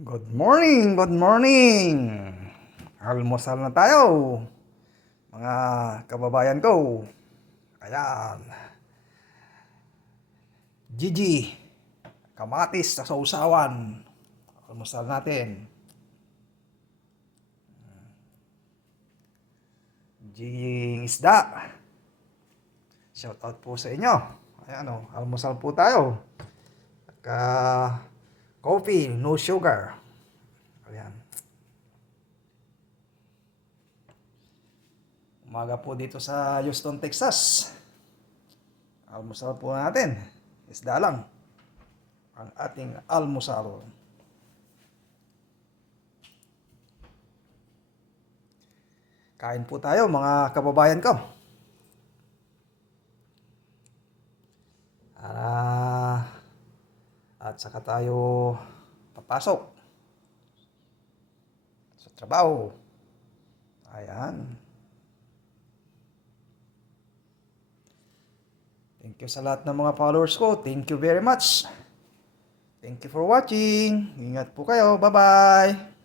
Good morning, good morning. Almusal na tayo, mga kababayan ko. Ayan. Gigi, kamatis sa sausawan. Almusal natin. Gigi isda. Shout out po sa inyo. Ayan o, almusal po tayo. Coffee, no sugar. Ayan. Umaga po dito sa Houston, Texas. Almusal po natin. Isda lang. Ang ating almusal. Kain po tayo mga kababayan ko. At saka tayo papasok sa trabaho. Ayan. Thank you sa lahat ng mga followers ko. Thank you very much. Thank you for watching. Ingat po kayo. Bye-bye.